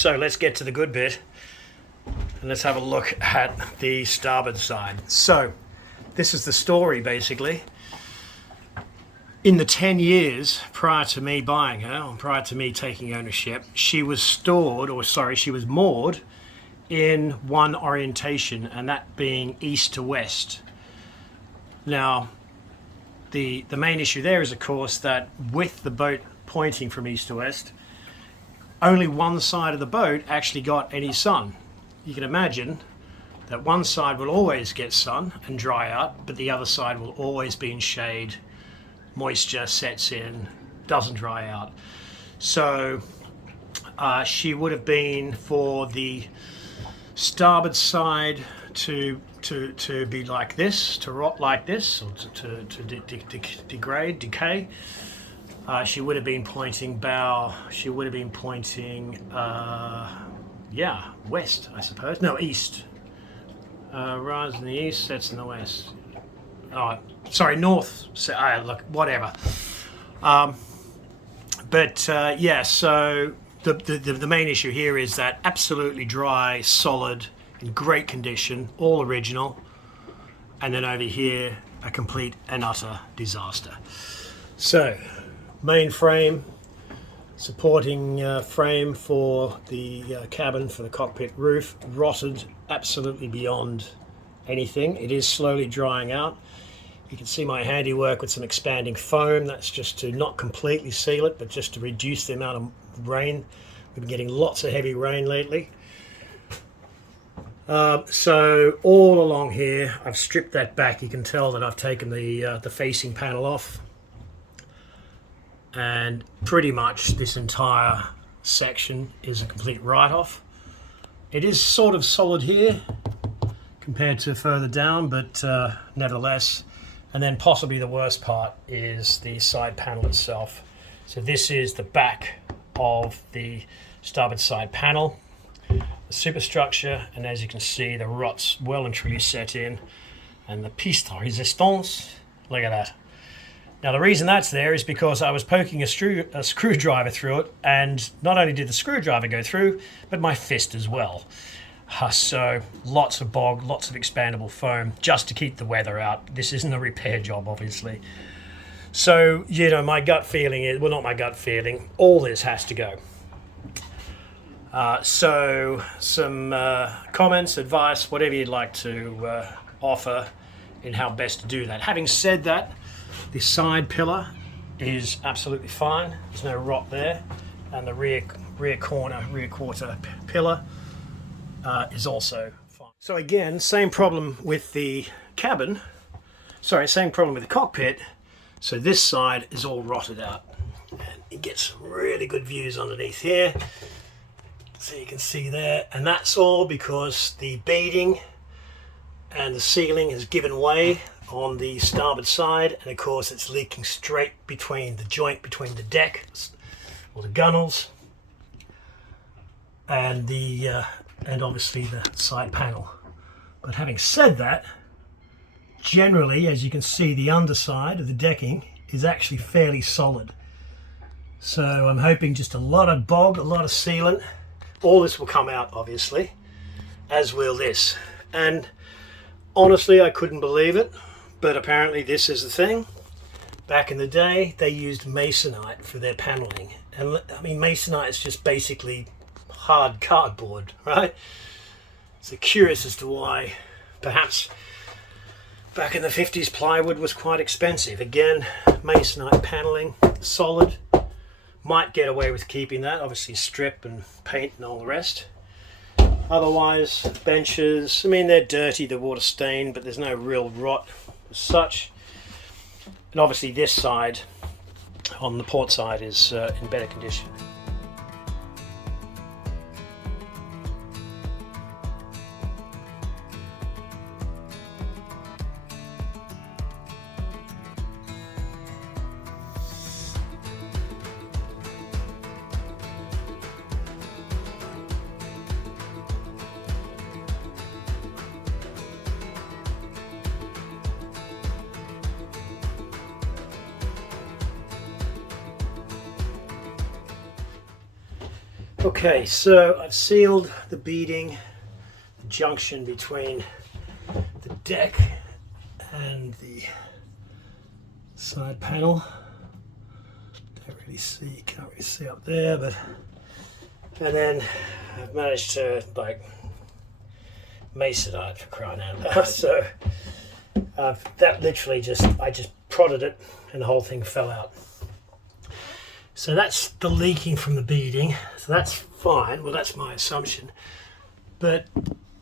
So let's get to the good bit and let's have a look at the starboard side. So this is the story basically. In the 10 years prior to me buying her, or prior to me taking ownership, she was she was moored in one orientation, and that being east to west. Now, the main issue there is, of course, that with the boat pointing from east to west, only one side of the boat actually got any sun. You can imagine that one side will always get sun and dry out, but the other side will always be in shade. Moisture sets in, doesn't dry out. So she would have been, for the starboard side to be like this, to rot like this, or to decay. She would have been pointing bow. She would have been pointing, west, I suppose. No, east. Rise in the east, sets in the west. Oh, sorry, north. Look, whatever. So the main issue here is that absolutely dry, solid, in great condition, all original, and then over here a complete and utter disaster. So, main frame, supporting frame for the cabin for the cockpit roof, rotted absolutely beyond anything. It is slowly drying out. You can see my handiwork with some expanding foam. That's just to not completely seal it, but just to reduce the amount of rain. We've been getting lots of heavy rain lately. So all along here, I've stripped that back. You can tell that I've taken the facing panel off. And pretty much this entire section is a complete write-off. It is sort of solid here compared to further down, but nevertheless. And then possibly the worst part is the side panel itself. So this is the back of the starboard side panel, the superstructure, and as you can see, the rot's well and truly set in, and the piece de resistance, look at that. Now the reason that's there is because I was poking a screwdriver through it, and not only did the screwdriver go through, but my fist as well. So lots of bog, lots of expandable foam just to keep the weather out. This isn't a repair job, obviously. So, my gut feeling is, well, not my gut feeling, all this has to go. So some comments, advice, whatever you'd like to offer in how best to do that. Having said that, the side pillar is absolutely fine. There's no rot there. And the rear quarter pillar is also fine. So again, same problem with the cabin. Same problem with the cockpit. So this side is all rotted out. And it gets really good views underneath here. So you can see there. And that's all because the beading and the ceiling has given way on the starboard side. And of course it's leaking straight between the joint between the deck, or the gunnels, and the and obviously the side panel. But having said that, generally, as you can see, the underside of the decking is actually fairly solid. So I'm hoping just a lot of bog, a lot of sealant. All this will come out, obviously, as will this. And honestly, I couldn't believe it, but apparently this is the thing. Back in the day, they used masonite for their paneling. And I mean, masonite is just basically hard cardboard, right? So curious as to why perhaps back in the 50s plywood was quite expensive. Again, masonite paneling, solid, might get away with keeping that, obviously strip and paint and all the rest. Otherwise, benches, I mean, they're dirty, they're water stained, but there's no real rot as such. And obviously this side on the port side is in better condition. Okay, so I've sealed the beading, the junction between the deck and the side panel. Don't really see, can't really see up there, but and then I've managed to like masonite, for crying out loud. So that literally I just prodded it and the whole thing fell out. So that's the leaking from the beading, so that's fine. Well, that's my assumption. But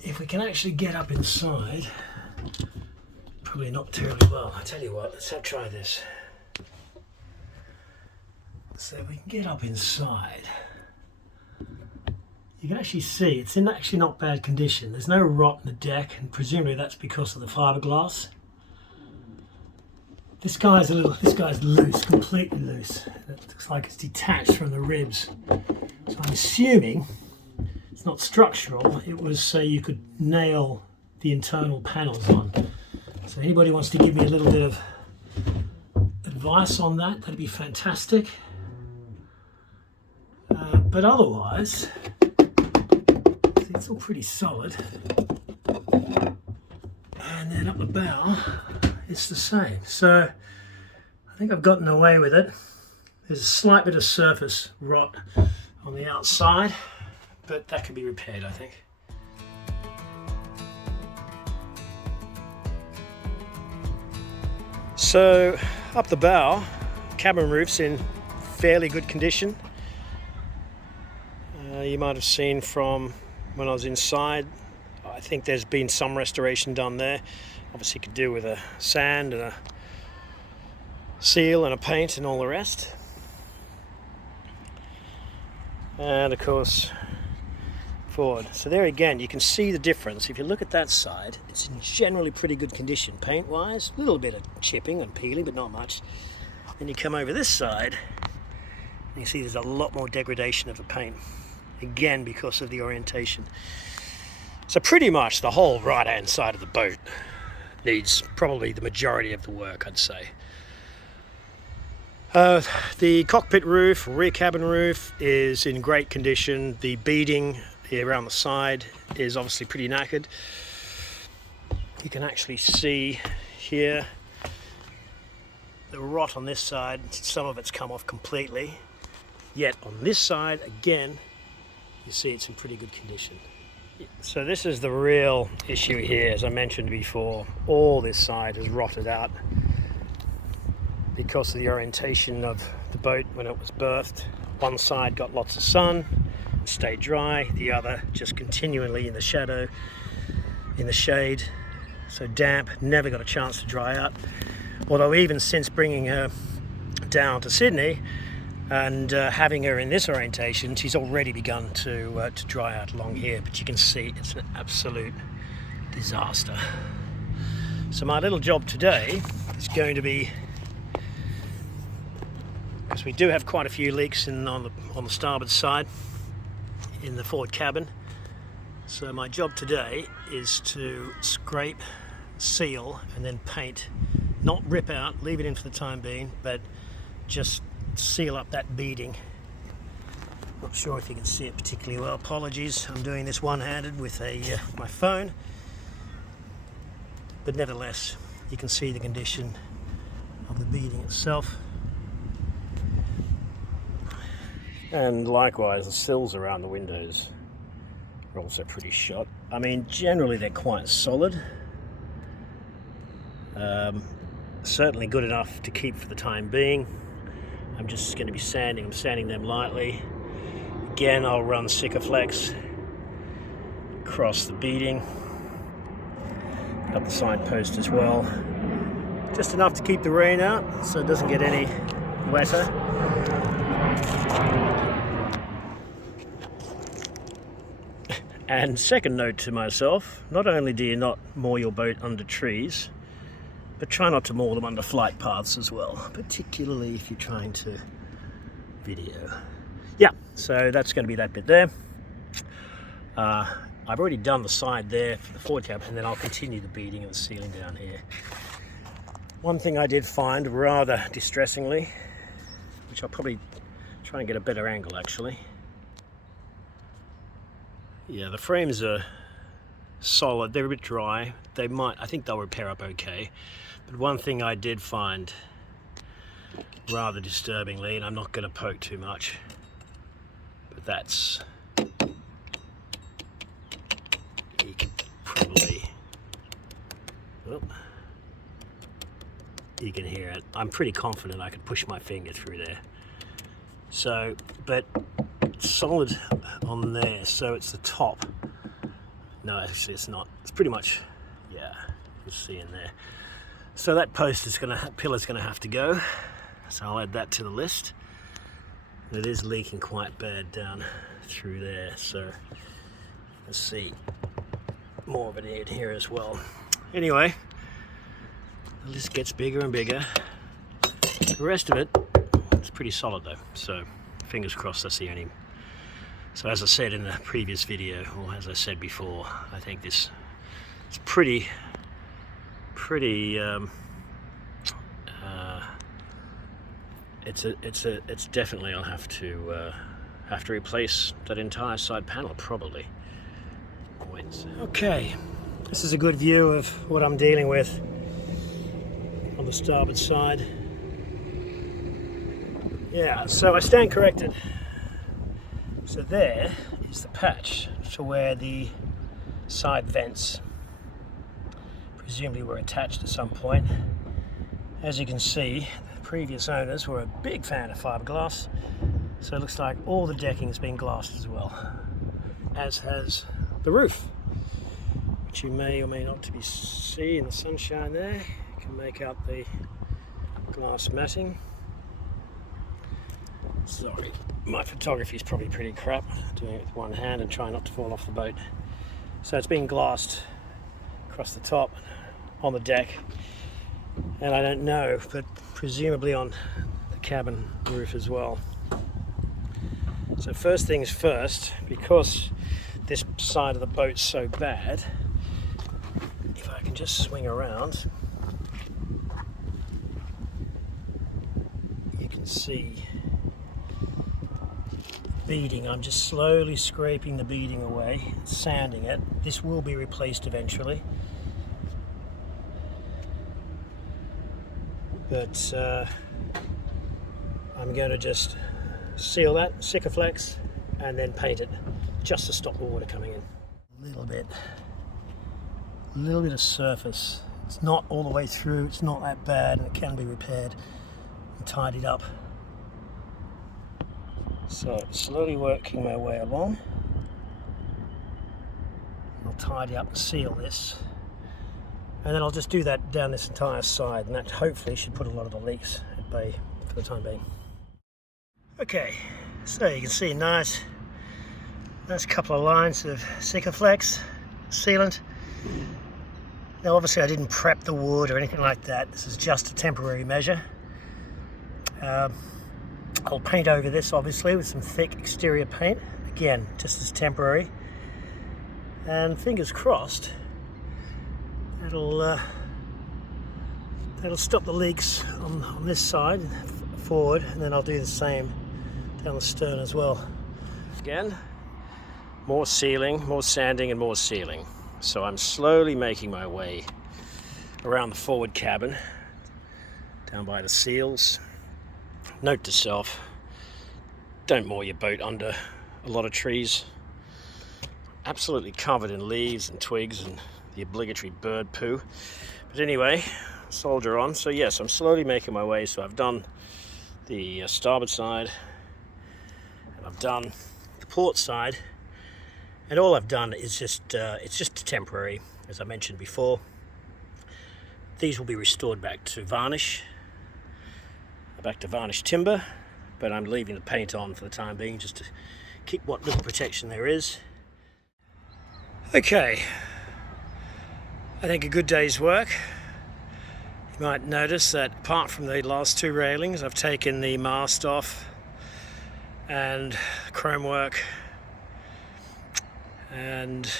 if we can actually get up inside, probably not terribly well. I tell you what, let's try this. So if we can get up inside, you can actually see it's in actually not bad condition. There's no rot in the deck, and presumably that's because of the fiberglass. This guy's loose, completely loose. It looks like it's detached from the ribs. So I'm assuming it's not structural. It was so you could nail the internal panels on. So anybody wants to give me a little bit of advice on that, that'd be fantastic. But otherwise, it's all pretty solid. And then up the bow, it's the same. So I think I've gotten away with it. There's a slight bit of surface rot on the outside, but that can be repaired, I think. So up the bow, cabin roof's in fairly good condition. You might have seen from when I was inside, I think there's been some restoration done there. Obviously could do with a sand and a seal and a paint and all the rest. And of course forward. So there again you can see the difference. If you look at that side, it's in generally pretty good condition paint wise. A little bit of chipping and peeling, but not much. Then you come over this side and you see there's a lot more degradation of the paint. Again, because of the orientation. So pretty much the whole right hand side of the boat needs probably the majority of the work, I'd say. The cockpit roof, rear cabin roof, is in great condition. The beading around the side is obviously pretty knackered. You can actually see here the rot on this side. Some of it's come off completely. Yet on this side, again, you see it's in pretty good condition. So this is the real issue here. As I mentioned before, all this side has rotted out because of the orientation of the boat when it was berthed. One side got lots of sun, stayed dry, the other just continually in the shadow, in the shade, so damp, never got a chance to dry out. Although even since bringing her down to Sydney and having her in this orientation, she's already begun to dry out along here, but you can see it's an absolute disaster. So my little job today is going to be, because we do have quite a few leaks on the starboard side in the forward cabin, so my job today is to scrape, seal and then paint, not rip out, leave it in for the time being, but just seal up that beading. Not sure if you can see it particularly well, apologies, I'm doing this one-handed with my phone, but nevertheless you can see the condition of the beading itself. And likewise the sills around the windows are also pretty shot. I mean, generally they're quite solid, certainly good enough to keep for the time being. I'm just going to be sanding. I'm sanding them lightly. Again, I'll run Sikaflex across the beading, up the side post as well. Just enough to keep the rain out so it doesn't get any wetter. And second note to myself, not only do you not moor your boat under trees, but try not to moor them under flight paths as well, particularly if you're trying to video. Yeah, so that's going to be that bit there. I've already done the side there for the forward cabin, and then I'll continue the beading and the sealing down here. One thing I did find rather distressingly, which I'll probably try and get a better angle actually, Yeah, the frames are solid. They're a bit dry. I think they'll repair up okay. But one thing I did find rather disturbingly, and I'm not going to poke too much, but that's, you can probably, oh, you can hear it. I'm pretty confident I could push my finger through there. So, but it's solid on there, so it's the top. No, actually it's not. It's pretty much, yeah, you'll see in there. So that post is pillar's gonna have to go. So I'll add that to the list. It is leaking quite bad down through there, so let's see more of it in here as well. Anyway, the list gets bigger and bigger. The rest of it, it's pretty solid though, so fingers crossed that's the only. So as I said in the previous video, or as I said before, I think this is pretty it's definitely, I'll have to replace that entire side panel probably. Okay, this is a good view of what I'm dealing with on the starboard side. Yeah, so I stand corrected. So there is the patch to where the side vents presumably were attached at some point. As you can see, the previous owners were a big fan of fiberglass, so it looks like all the decking has been glassed as well, as has the roof, which you may or may not see in the sunshine there. You can make out the glass matting. Sorry, my photography is probably pretty crap, doing it with one hand and trying not to fall off the boat. So it's been glassed across the top, on the deck, and I don't know, but presumably on the cabin roof as well. So first things first, because this side of the boat's so bad, if I can just swing around, you can see beading. I'm just slowly scraping the beading away, sanding it. This will be replaced eventually, but I'm going to just seal that, Sikaflex, and then paint it just to stop the water coming in. A little bit of surface. It's not all the way through, it's not that bad, and it can be repaired and tidied up. So slowly working my way along. I'll tidy up and seal this, and then I'll just do that down this entire side, and that hopefully should put a lot of the leaks at bay for the time being. Okay, so you can see nice couple of lines of Sikaflex sealant. Now obviously I didn't prep the wood or anything like that. This is just a temporary measure. I'll paint over this obviously with some thick exterior paint, again just as temporary, and fingers crossed that'll stop the leaks on this side forward, and then I'll do the same down the stern as well. Again, more sealing, more sanding, and more sealing. So I'm slowly making my way around the forward cabin, down by the seals. Note to self, don't moor your boat under a lot of trees. Absolutely covered in leaves and twigs and the obligatory bird poo. But anyway, soldier on. So yes, I'm slowly making my way. So I've done the starboard side, and I've done the port side, and all I've done is just it's just temporary, as I mentioned before. These will be restored back to varnish timber, but I'm leaving the paint on for the time being just to keep what little protection there is. Okay, I think a good day's work. You might notice that apart from the last two railings, I've taken the mast off and chrome work, and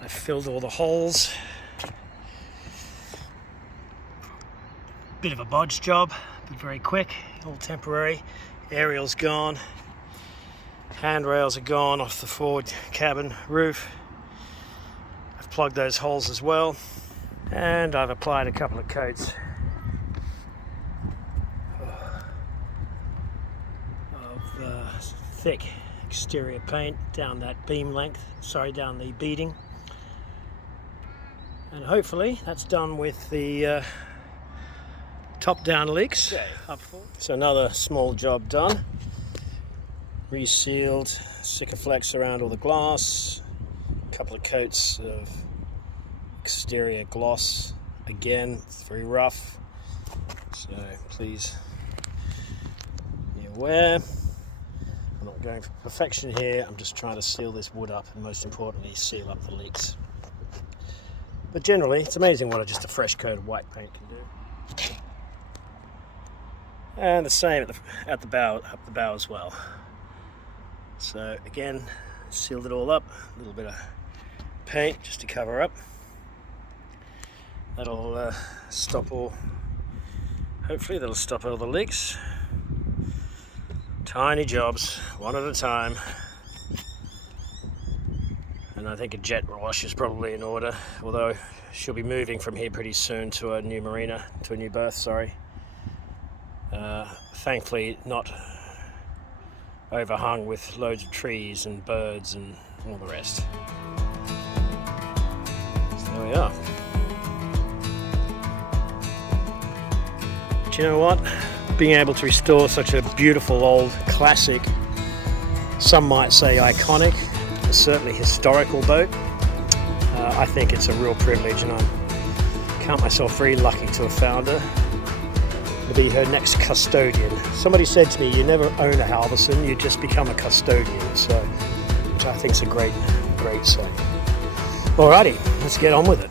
I filled all the holes. Bit of a bodge job, but very quick, all temporary. Aerial's gone. Handrails are gone off the forward cabin roof. I've plugged those holes as well, and I've applied a couple of coats of thick exterior paint down that beam length, down the beading, and hopefully that's done with the top down leaks. So another small job done. Resealed Sikaflex around all the glass, a couple of coats of exterior gloss. Again, it's very rough, so please be aware. I'm not going for perfection here, I'm just trying to seal this wood up and most importantly seal up the leaks. But generally it's amazing what just a fresh coat of white paint can do. And the same at the bow, up the bow as well. So again, sealed it all up, a little bit of paint just to cover up. That'll hopefully that'll stop all the leaks. Tiny jobs, one at a time. And I think a jet wash is probably in order, although she'll be moving from here pretty soon to a new marina, to a new berth, sorry. Thankfully not overhung with loads of trees and birds and all the rest. So there we are. Do you know what? Being able to restore such a beautiful old classic, some might say iconic, certainly historical boat, I think it's a real privilege, and I count myself very lucky to have found her, to be her next custodian. Somebody said to me, you never own a Halverson, you just become a custodian, so which I think is a great saying. Alrighty, let's get on with it.